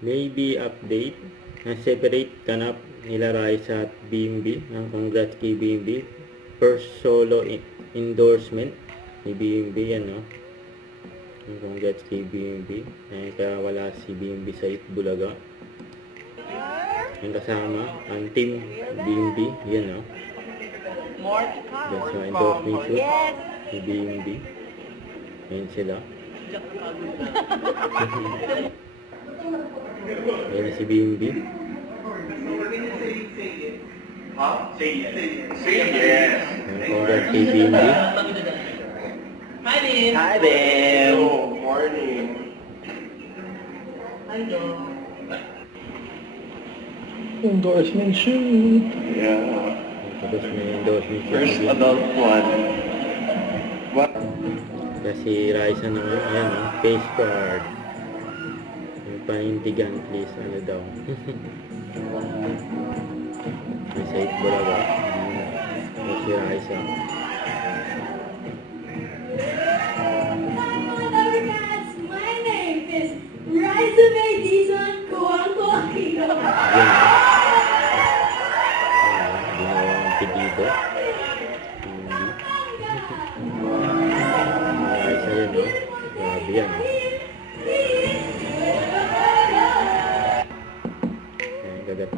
Maybe update. Na-separate kanap nila Raisa at BMB. Congrats kay BMB. First solo endorsement ni BMB yan, no? Congrats kay BMB. Kaya wala si BMB sa Itbulaga. Yung kasama, ang team BMB, yan, no? That's my endorsement shoot ni BMB. Yan sila. Ayan na si BMB. Say yes. Say yes. Congrats kay BMB. Hi, Bim. Hi, Bim. Good morning. Endorsement shoot. Yeah. Tapos may endorsement shoot First ni BMB. adult one. What? Kasi Raisa naman, ayan, no? Face card. Yung panindigan, please, ano daw. May sa Itbulaga. May si Raisa. My name is Raisa May Dizon Kuangko Aquino. Ayan, no? Ayan, ginawang pedido. Hindi. Raisa yan, no? Grabe yan, no?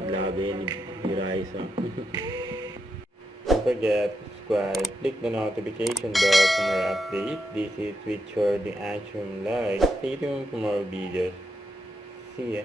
Grabe ni Raisa. Don't forget to subscribe, click the notification bell for more updates. This is Richard the Action Live. Stay tuned for more videos. See ya.